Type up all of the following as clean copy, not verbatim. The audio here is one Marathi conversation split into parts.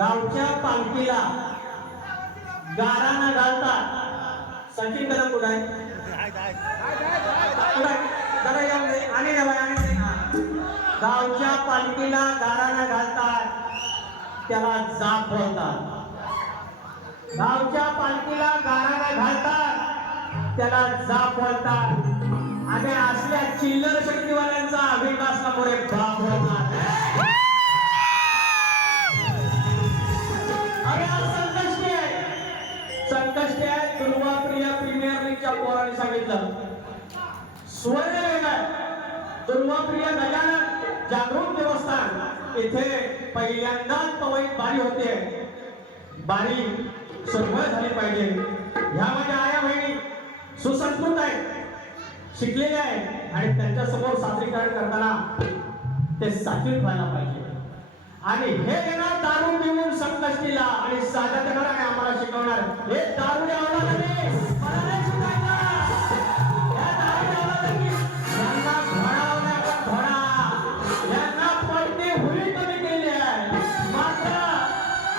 गावच्या पालखीला गाराणा घालतात. सचिन कदम कुठे आहे? जरा या आणि गावच्या पालखीला गाराणा घालतात, त्याला जाप बोलतात. गावच्या पालखीला गाराणा घालतात, त्याला जाप बोलतात. आणि असल्या चिल्लर शक्तीवाल्यांचा विकास मोरे बाप होतात. संकष्टी आहे. दुर्वाप्रिया प्रीमियर लीगच्या पोरांनी सांगितलं स्वर्ण वेगळा. दुर्वाप्रिया गजानन जागृत देवस्थान इथे पहिल्यांदाच पवईत बारी होते. बारी सुरुवात झाली पाहिजे. ह्या माझ्या आया बहिणी सुसंस्कृत आहेत, शिकलेल्या आहेत आणि त्यांच्या समोर सादरीकरण करताना ते सात्विक व्हायला पाहिजे. आणि हे येणार दारू पिऊन संकष्टीला आणि साधत येणार आणि आम्हाला शिकवणार हे दारू द्यावं नाही, मला नाही शिकायचं. या दारू द्यावं नाही, यांना घोडावं नाही पण घोडा, यांना पडते हुई कमी केली आहे. मात्र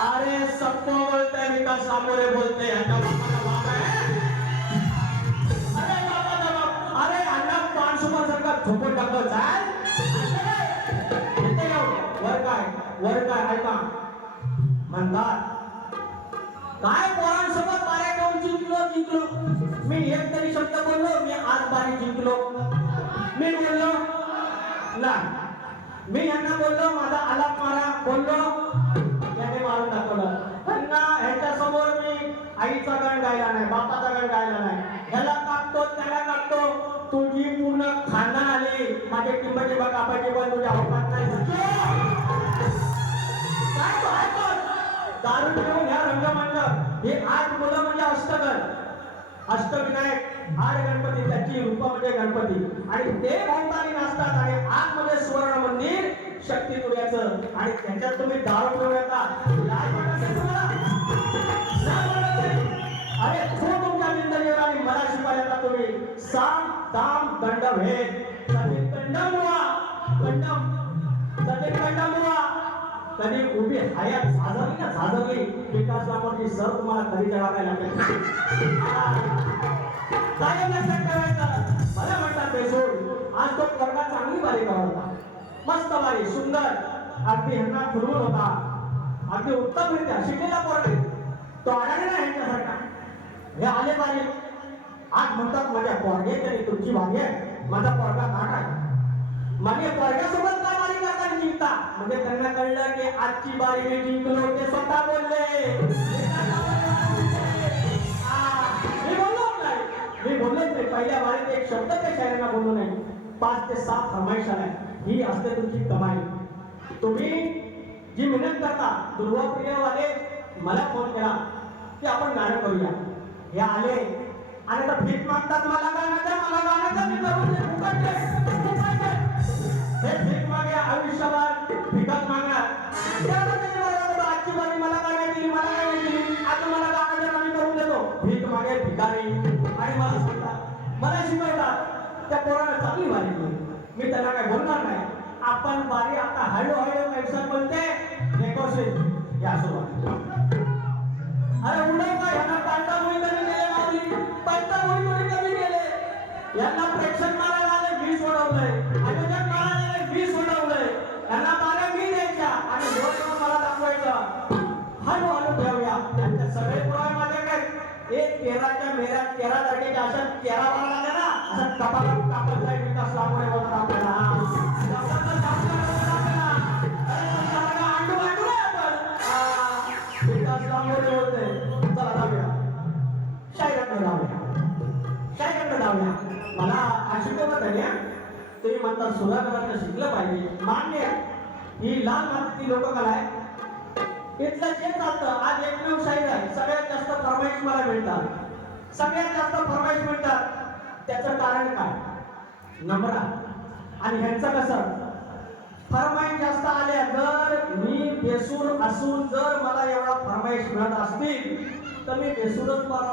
अरे सबको बोलते विकास सामोरे बोलते, यांना बापाला बाप आहे. अरे बापाचा बाप, अरे यांना पानसुपार सारखा झोपून टाकलं चाल. वर काय ऐका म्हणतात, काय पोरांसोबत बाऱ्या घेऊन जिंकलो. मी एक तरी शब्द बोललो, मी आज बारी जिंकलो. मी बोललो ना, मी यांना बोललो माझा आलाप मारा बोललो, याने मारून दाखवलं. त्यांना ह्याच्या समोर मी आईचा गाण गायला नाही, बापाचा गाण गायला नाही. ह्याला कापतो त्याला कापतो, तुझी पूर्ण खानदान आली, माझे टिंबचे बघ कापायचे पण तुझ्या अवकात नाही. दारू पिऊन ह्या रंगमंच हे आठ मुलं म्हणजे अष्टविनायक 8 गणपती, त्याची रूप म्हणजे गणपती आणि ते भोवताली नाचतात आणि आतमध्ये सुवर्ण मंदिर शक्ती तुर्याचं आणि त्याच्यात तुम्ही दारू पिऊन येता. अरे तो तुमच्या जिंदगीवर आणि मला शिकवायला तुम्ही साम दाम दंड भेद कधी उभी हयात झाजरली विकास नावाची सर तुम्हाला कधी जळायला लागेल. कायम लक्षात ठेवायचं. मला म्हणतात बेसोड आज तो पोरगा चांगली बारी करत होता, मस्त बारी सुंदर, अगदी ह्यांना फिरवून होता, अगदी उत्तमरित्या शिकलेला पोरगा. तो आला ना ह्यांच्यासारखा, हे आले बारी. आज म्हणतात माझ्या पोरग्याची तुमची बारी आहे, माझा पोरगा नाट आहे. म्हणजे पोरग्यासोबत काय बारी करताना जिंकता, म्हणजे त्यांना कळलं की आजची बारी मी जिंकलो. ते स्वतः बोलले. मी बोललोच नाही पहिल्या बारीत एक शब्द त्या शाळेला बोललो नाही. 5 ते 7 फरमाईश आल्या, ही असते तुमची कमाई. तुम्ही जी मेहनत करता. दुर्वाप्रियावाले मला फोन केला की आपण गाणं करूया. हे आले आणि आता भीक मागतात, मला गाणं द्या, मला गाणं द्या. मी करून हे भीक मागे आयुष्यभर भिकत मागणार. आजची बारी मला गाणं दिली, मला गाणं दिली, आता मला गाणं द्या, आम्ही करून देतो. भीक मागे भिकारी आणि मला सांगतात, मला शिकवतात. त्या पोराला चांगली बारी केली, मी त्यांना काय बोलणार नाही. आपण बारी आता हळूहळू पैसा बोलते नेगोशिएट या सुरुवात. अरे उडव काय ह्यांना पालटा मुली कमी केले, माऊली पालटा मुली कोणी कमी केले. यांना प्रेक्षक मारायला आले 20 उडवलंय, आयोजक मारायला आले 20 उडवलंय. यांना बाऱ्या मी द्यायच्या आणि डोळे मला दाखवायचं. हळूहळू ठेवूया. त्यांच्या सगळे पुरावे माझ्याकडे. एक 13 तारखेच्या अशा 13 वाला आल्या ना, असं कपाला कापत जाईल विकास लांबडे बोलतात आपल्याला. विकास लांबडे बोलते. चला जाऊया, शाहीकडे जाऊया. मला शिकवत आहे. तुम्ही म्हणतात सुधाकरांना शिकलं पाहिजे, मान्य. ही लाल मातीची लोककला आहे. इथलं जे चालतं आज एकमेव शाहीर आहे. सगळ्यात जास्त फरमाईश मला मिळतात, सगळ्यात जास्त फरमाईश मिळतात. त्याचं कारण काय? नम्रता. आणि ह्यांचं कसं फरमाईश जास्त आल्या. जर मी बेसूर असून जर मला एवढा फरमाईश मिळत असतील तर मी बेसूरच बरा.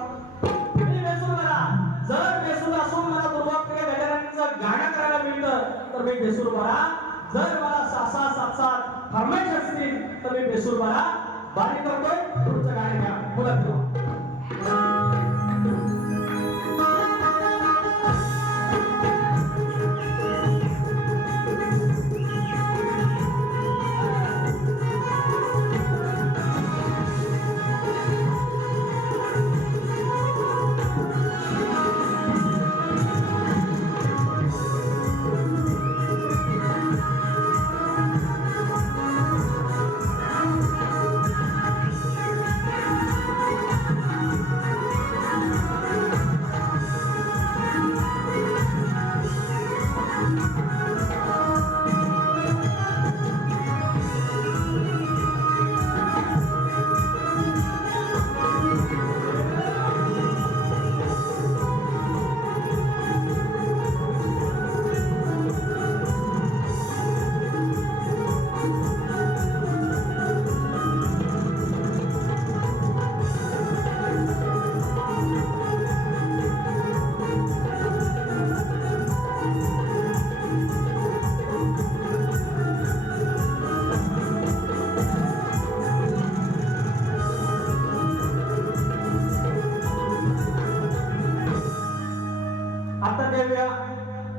मी बेसूर बरा. जर बेसूर असून मला दुर्वाप्रिया गजाननचं गाणं करायला मिळतं तर मी बेसूर बरा. जर मला 6-7 फरमाईश असतील तर मी बेसूर बरा. बारी करतोय पुढचं गाणं घ्या मुलं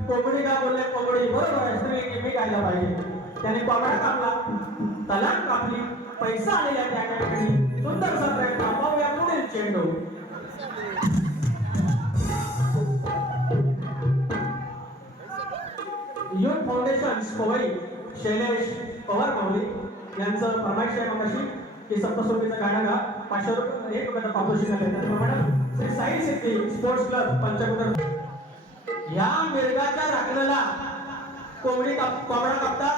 कोंबडी का बोलले कोंबडी बरोबर आहे स्त्रीलिंगी मी गायला पाहिजे त्याने कोंबडा कापला तलाक कापली पैसा आलेला त्या ठिकाणी सुंदरसा प्रयत्न पाहूया पुढील चेंडू युथ फाउंडेशन पवई शैलेश पवार माऊली यांचं फरमाईश आहे मगाशी की सप्तस्वरूपीचं गाणं गा 500 रुपये 1 रुपयाचा पारितोषिक आहे त्याचप्रमाणे श्री साई सिद्धी स्पोर्ट्स क्लब पंचकुटर या मिरगाच्या राखण्याला कोंबडा कापतात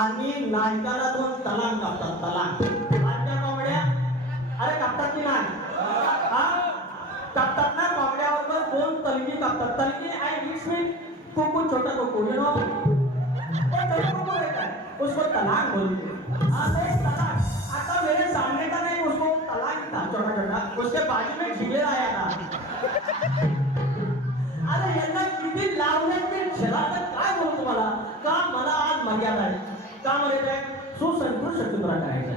आणि नायकाला 2 तलांग कापतात तलांग आजच्या कोंबड्या अरे कापतात की नाही कापतात ना कोंबड्यावर 2 तलगी कापतात तलगी आई मीन्स मी कुकू छोटा कुकू यू नो उसको तलाक बोलते तलाक आता मेरे सामने का नहीं उसको तलाक था छोटा छोटा उसके बाजू में झिगेर आया था अरे यांना किती लावण्याचे छलात काय बोलू तुम्हाला का मला आज मर्यादा आहे का म्हणजे काय सुसंस्कृत शक्तीपुरा करायचा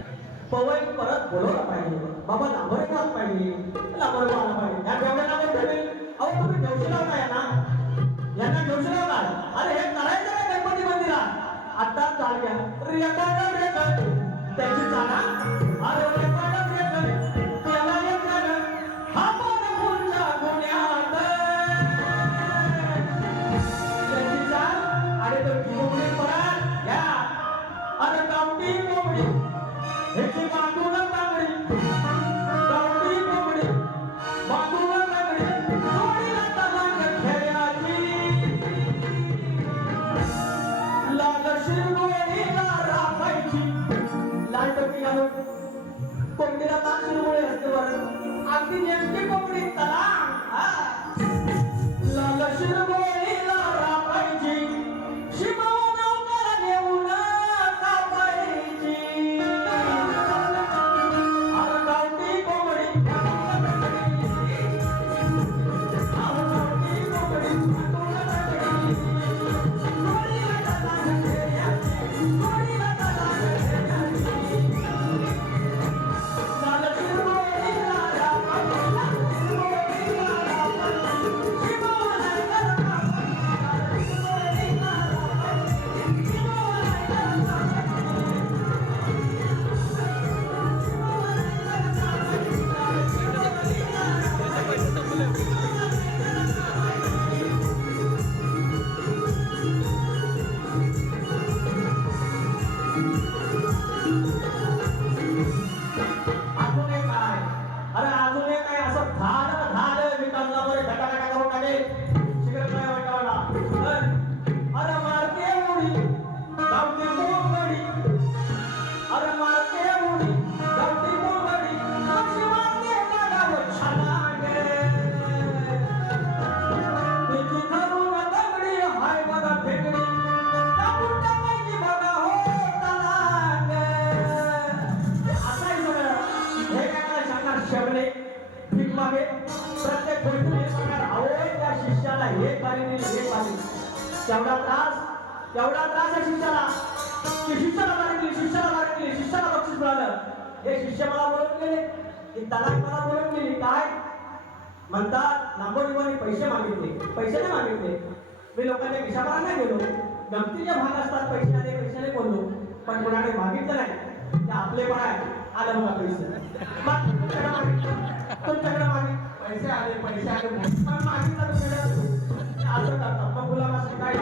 पवई परत बोलवला पाहिजे बाबा लांबरे घात पाहिजे लांबरे आला पाहिजे या जेवढ्या लांबर ठेवेल अहो तुम्ही ठेवशी लावता यांना ठेवशी लावता अरे हे करायचं का गणपती मंदिरात आता चाल घ्या रेकॉर्ड त्याची जागा अरे रेकॉर्ड त्याला हा पण पुढच्या गुन्ह्यात अरे तो कोंबडी परत घ्या अरे गावठी कोंबडी ह्याची बांधून तांबडी गावठी कोंबडी बांधून तांबडी जोडीला तलांग खेळाची लाल शिरगोळीला राखायची लाल टोपी घालून कोंबडीला लाल शिरगोळी असते बरं अगदी नेमकी कोंबडी तलांग लाल शिरगोळीला राखायची एवढा त्रास आहे शिष्याला की शिष्याला मारली शिष्याला बक्षीस मिळालं हे शिष्य मला बोलून गेले की तलाक मला बोलून गेली काय म्हणतात लांबोरीवानी पैसे मागितले पैसे नाही मागितले मी लोकांच्या खिशापाला नाही गेलो गमतीचे भाग असतात पैशाने बोललो पण कोणाकडे मागितलं नाही ते आपले पण आहे आलं बघा पैसे तुमच्याकडे मागित पैसे आले पण मागितलं तुमच्याकडे असं करतात मग गुलामासाठी काय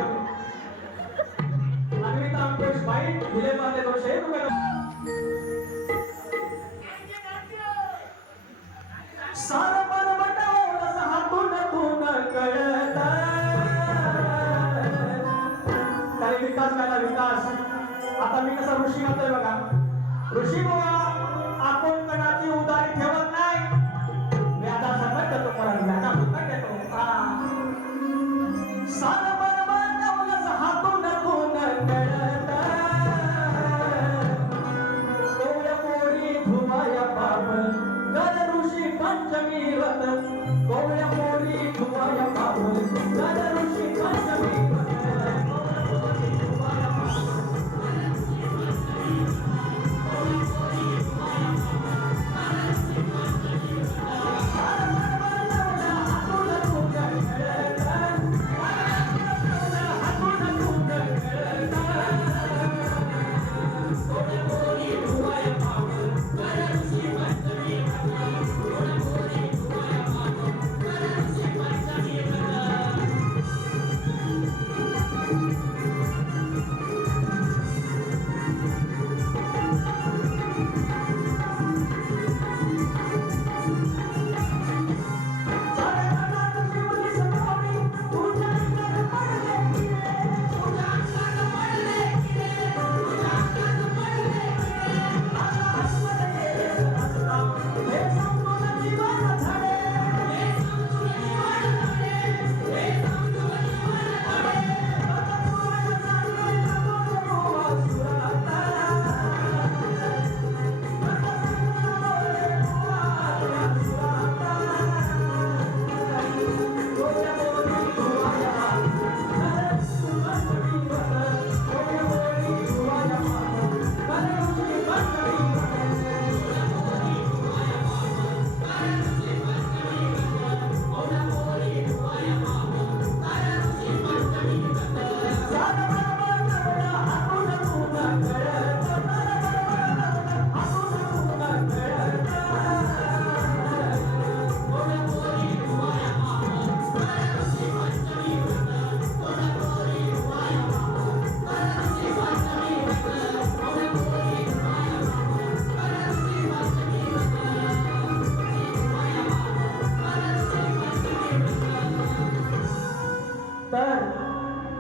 आम्ही तर आमचे बाईट दिले बांधले 200 रुपये सारं बरबटवलं हातून तून कळत काही विकास झाला विकास आता मी कसा ऋषी म्हणतोय बघा ऋषी बाबा आपण कणाची उदारी ठेवत नाही व्याजा सकट देतो परत व्याजा सकट देतो सारं बरबटवलं हातून तून कळत कोवळ्या पोरी धुवाया पाप गल ऋषी पंचमी व्रत कोवळ्या पोरी धुवाया पाप गल ऋषी पंचमी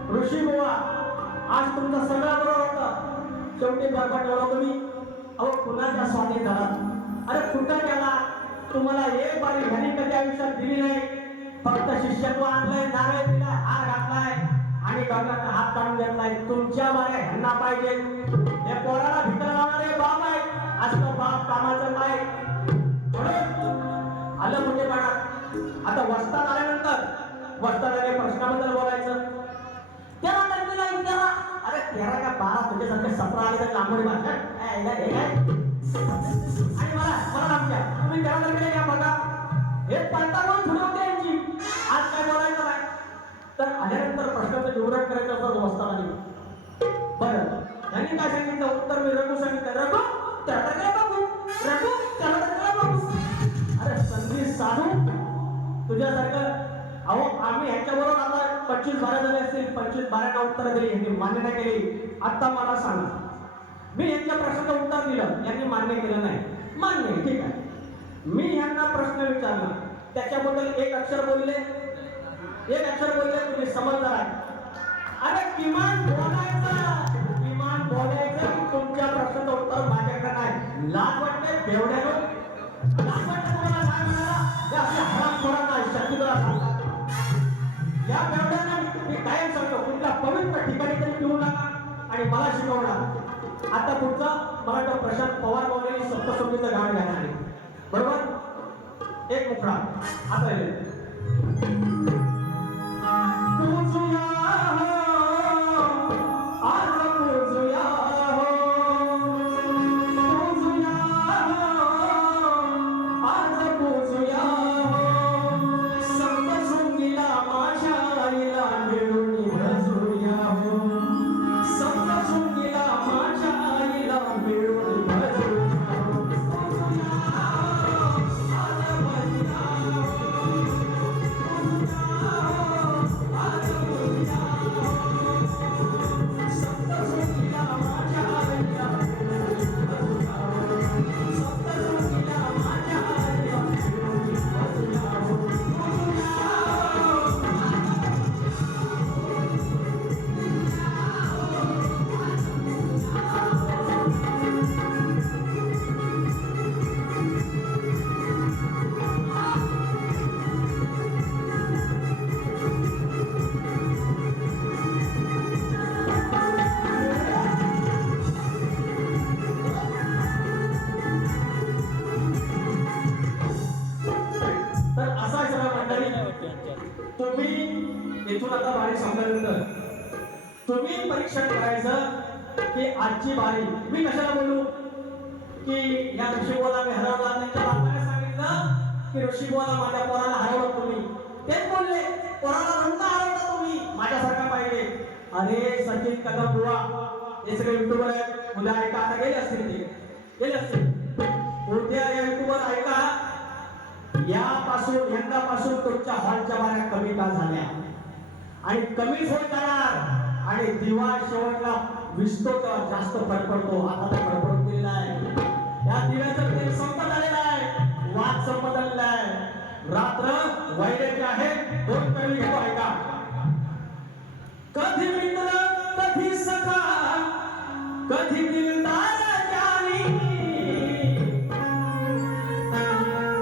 ऋषी बुवा आज तुमचा सगळा बरोबर होता शेवटी बरबाट लावला तुम्ही अहो कुणाच्या स्वाधीन झाला अरे कुठं गेला तुम्हाला एक बारी घरी कधी आयुष्यात दिली नाही फक्त शिष्यत्व आणलंय नारळ दिला हार घातलाय आणि गंगाचा हात काढून घेतलाय तुमच्या बारे ह्यांना पाहिजे हे पोराला भितर लावणारे बाप आहे असं बाप कामाचं काय आलं म्हणजे पाडा आता वस्ताद आल्यानंतर वस्तादाने प्रश्नाबद्दल बोलायचं त्याला त्यांनी नाही त्याला अरे 13 का 12 तुझ्यासारखे 17 आले तर लांबडी भाषा आणि मला आमच्या तुम्ही त्याला तर या बघा हे पंतावन्न थोडी होते यांची आज काय बोलायचं नाही तर आल्यानंतर प्रश्नाचं विवरण करायचं असं वस्तादाने बरं त्यांनी काय सांगितलं उत्तर मी रघु सांगितलं रघु त्याला काय बघू रघु त्याला काय बघू अरे संधी साधू तुझ्यासारखं अहो आम्ही ह्याच्याबरोबर आता 25-12 जण असतील 25-12 उत्तर दिली यांनी मान्य नाही केली आता मला सांगा मी यांच्या प्रश्नाचं उत्तर दिलं यांनी मान्य केलं नाही मान्य ठीक आहे मी ह्यांना प्रश्न विचारला त्याच्याबद्दल एक अक्षर बोलले तुम्ही समजदार आहे अरे किमान बोलायचं तुमच्या प्रश्नाचं उत्तर माझ्याकडे नाही लाज वाटते बेवड्यानं लाज वाटते तुम्हाला काय म्हणाला या आपल्या हरामखोरांना शक्तीला सांगा या बेवड्यांना मी कायम सांगतो कुठल्या पवित्र ठिकाणी तरी घेऊ नका आणि मला शिकवणार आता पुढचा मला तो प्रशांत पवार बोललेली सप्तशृंगीचं गाणं घ्यायला आहे बरोबर एक मुखडा आता आज पूजुया हो तुम्ही परीक्षण करायचं की आजची बारी. मी कशाला बोलू की या ऋषीबोला मी हरवला, त्यांच्या बापाने सांगितलं की ऋषीबोला माझ्या पोराला हरवलं तुम्ही. तेच बोलले पोराला रंग हरवला तुम्ही, माझ्यासारखा पाहिजे. अरे सचिन कदम बुवा हे सगळे युट्यूबर आहेत, उद्या ऐका, आता गेले असतील ते गेले असतील उद्या या युट्यूबर ऐका. यापासून यंदापासून तुमच्या हॉलच्या बाऱ्या कमी का झाल्या आणि कमीच होत जाणार आणि दिवा शेवटला विसतो तर जास्त फडफडतो. आता तर फडफडून दिलेला आहे, या दिव्याचं तेल संपत आलेलं आहे, वाद संपत आलेला आहे. रात्र वैराग्य आहे. दोन कवी घेतो ऐका. कधी मित्र कधी सखा कधी दिलदार जानी,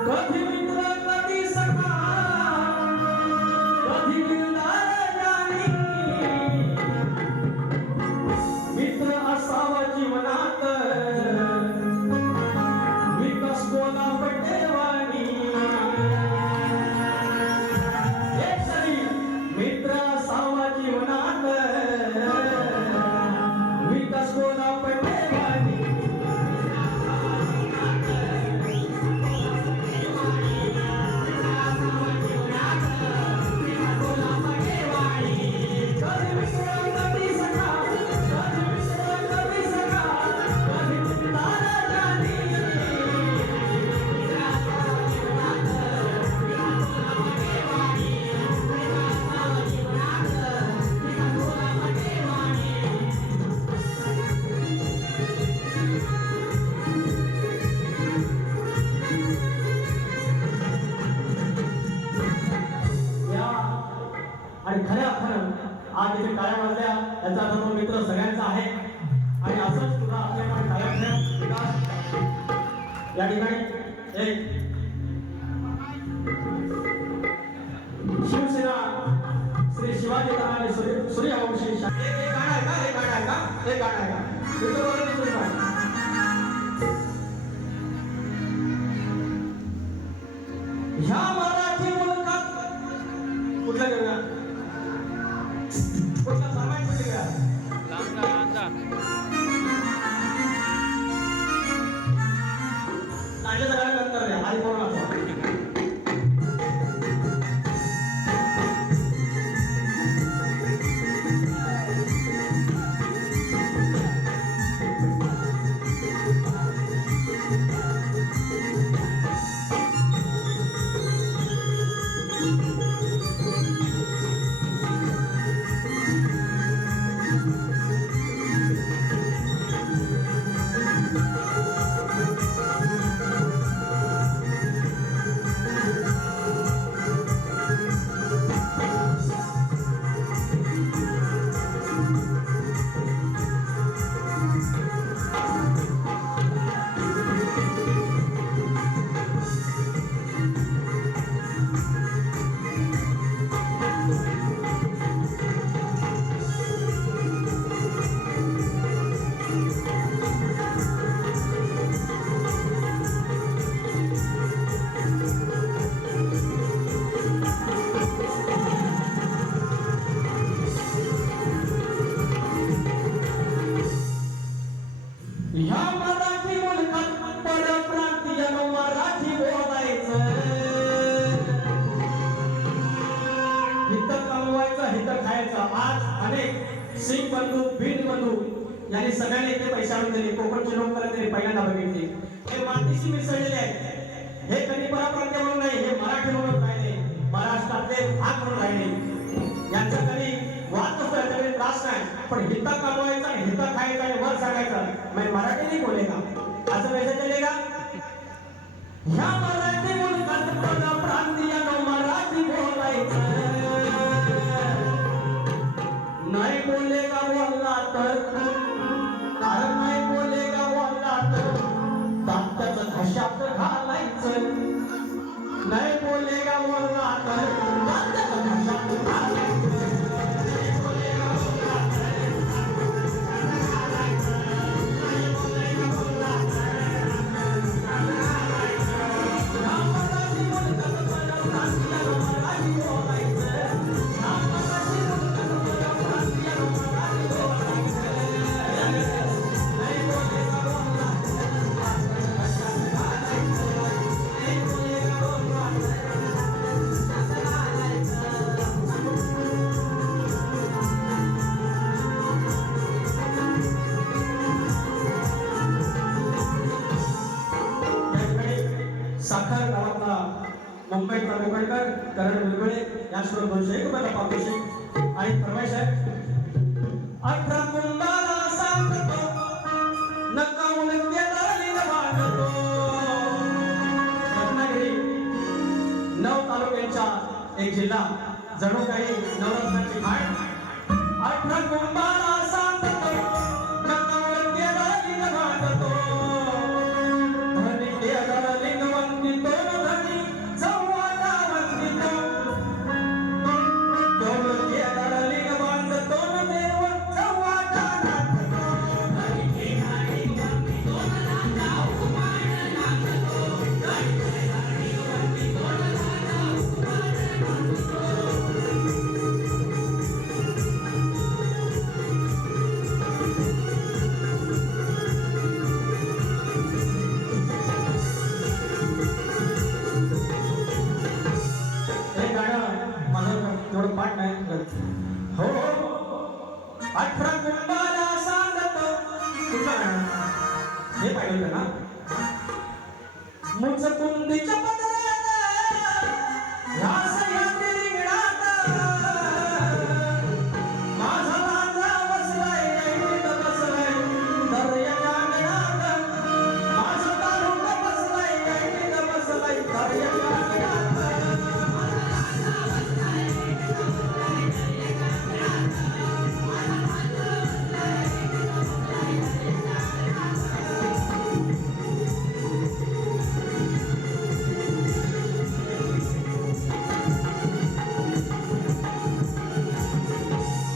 कधी मित्र कधी सखा कधी दिलदार जानी. मित्र असावा जीवनात विकास बोला पटेवाणी. एक सरी मित्र असावा जीवनात विकास बोला पटेवाणी. कधी मित्र कधी सखा कधी मित्र कधी सखा कधी दिलदार जानी. या आणि खऱ्या अर्थानं आज इथे टाळ्या वाजल्या याचा अर्थ तो मित्र सगळ्यांचा आहे आणि असंच तुला आपल्याकडे टाळ्या वाजल्या. विकास या ठिकाणी एक शिवसेना श्री शिवाजी महाराज सूर्यवंशी एक गाणं आहे का, एक गाणं आहे का, एक गाणं आहे का मित्रांनो, तुम्ही गाणं. ह्या मराठी मुलकात कुठला घेऊया, कुठला सामायिक घेऊया. नाट्याचं गाणं नंतर द्या, आधी बोलू नका. ह्या मराठी मुलकात परप्रांतीयानं मराठी बोलायचं, हित कमवायचं हित खायचं. आज अनेक सिंग बंधू बीड बंधू यांनी सगळ्यांनी इथे पैसे आणून दिले. कोकणचे लोक त्यांनी पहिल्यांदा बघितले. हे मातीशी मिसळलेले आहेत. हे कधी परप्रांतीय म्हणून नाही, हे मराठी म्हणून राहिले, महाराष्ट्रातले भाग म्हणून राहिले. यांचा कधी वाद नसतो, याचा कधी त्रास नाही. पण हित कमवायचा हित खायचं आणि वर सांगायचं मैं मराठी नहीं बोलेगा, असं वैसे चलेगा. ह्या मराठी मुलकात परप्रांतीयानं मराठी बोलायचं, नाही बोलेगा बोलला तर, कारण नाही बोलेगा बोलला तर दाताचं घशात घालायचं. नाही बोलेगा बोलला तर दाताचं घशात घालायचं. मराठी करण बिरबळे या श्रोत 201 रुपयाला पारितोषिक आणि फरमाईश आहे 18 कुंभाला सांगतो नका उलट्याला वागतो रत्नागिरी 9 तालुक्यांच्या एक जिल्हा जणू काही नवरत्नाची खाण 18 कुंभाला सांगतो नका उलट्याला वागतो धनी देवाला लिंग वंदितो धनी संवादा वंदितो दोन देवाला लिंग वंदितो देव संवादा नांदतो धनी देवाला लिंग वंदितो नांदा उपमान नांदतो धनी देवाला लिंग वंदितो नांदा उपमान नांदतो हे गाणं माझं तेवढं पाठ नाही हो 18 कुंभाला सांगतो कुठलं गाणं हे पाहिलं होतं ना मुझ कुंदीच्या पदरात ह्या सह्याद्री रिंगणात माझा बांधा बसलाय ऐटीत बसलाय दर्याच्या अंगणात माझा तारुण्य बसलाय ऐटीत बसलाय दर्याच्या अंगणात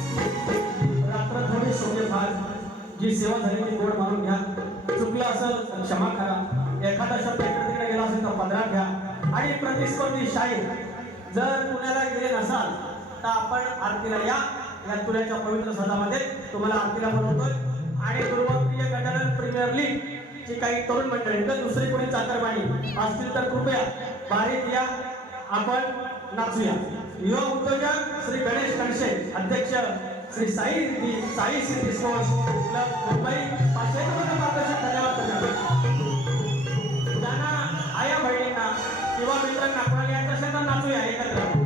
रात्र थोडी सोने फार जी सेवा झाली ती गोड मारून घ्या चुकलं असेल क्षमा करा एखादा शब्द इकडे तिकडे गेला असेल तर पदरात घ्या आणि प्रतिस्पर्धी शाहीर जर पुण्याला गेले नसाल तर आपण आरतीला या तुऱ्याच्या पवित्र सदामध्ये तुम्हाला आरतीला बोलवतोय आणि दुर्वाप्रिय गजानन प्रीमियर लीग ची काही तरुण मंडळी तर दुसरी कोणी चाकरमानी असतील तर कृपया बारीक या आपण नाचूया युवा उद्योजक श्री गणेश कणशे अध्यक्ष Shri Sai city sports club Mumbai 500 रुपये पारितोषिक धन्यवाद त्यांना आया बहिणींना किंवा मित्रांना कोणाला यायचं असेल तर नाचूया एकत्र